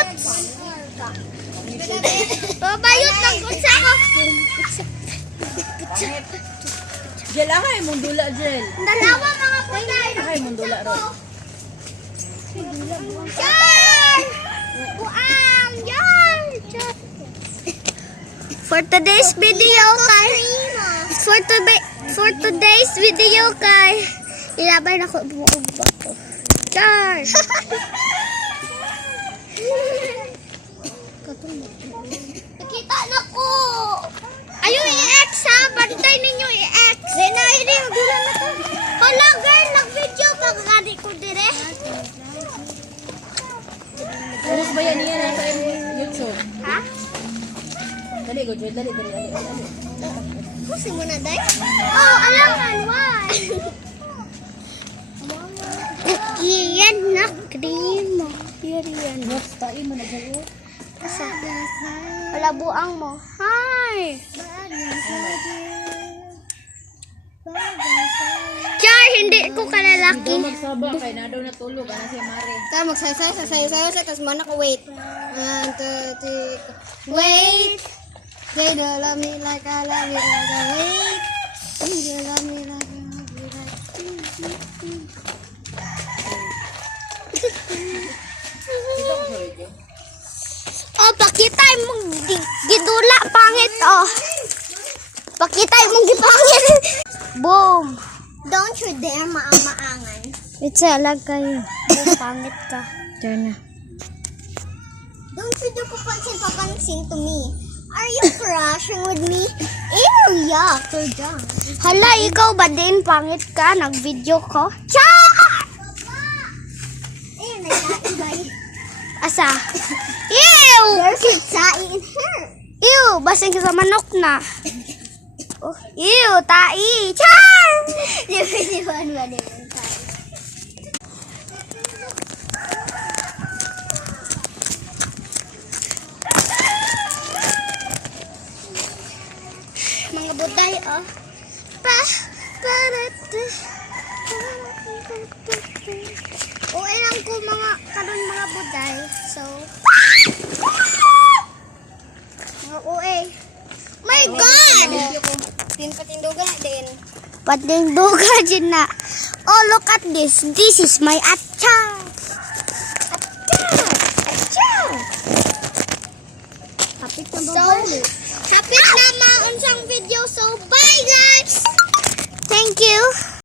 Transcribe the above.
Pabayot. Pabayot ng kutsa ko. Jel, akay mong dula, Jel. Dalawa mga putay. Akay mong dula, Ron. Yan! Buang! Yan! For today's video kay ilabay na ko buong ko. Char! Nakita na ko! Ayun, i-X ha! Bantay ninyo i-X! Zena, hindi. Magulan na to. Hala, girl! Nag-video ka kagadi ko dire. Ano ba yan niya nasa YouTube? Ha? Dali, go, Jel. Dali. Kasi mo na, day? Oh, alangan. Why? Iyan na. Krimo. Yan. Next, tain mo na, Jel. Asa? Wala buang mo. Hi! Char, hindi ko kalalaki. Ikaw magsaba, kay na daw natulog. Ano siya, Mare? Tayo magsasayaw sa tas mana ko wait. Wait. They don't love me like I love you like I wait. They don't love me like I love you like Oh, pakita mong gidula pangit oh. Pakita mong gipangit. Boom. Don't you dare maangan. It's alag kayo. Boom, pangit ka. Diyan na. Don't you dare papansin to me. Are you crushing with me? Ew, yuck. You're done. Hala, ikaw ba din pangit ka? Nag-video ko? Char! Ayun, nagkaibay. Asa? Ew! There's a tai in here. Ew, basing ka sa manok na. Oh, ew, tai. Char! Di ba tai? Mga buday, oh. Uwi lang ko mga karon mga buday. So, mga uwi. My God! Patindugan din. Patinduga dyan na. Oh, look at this. This is my achar. Achar! Kapit na So, hapit na maunsang video. So, bye guys! Thank you.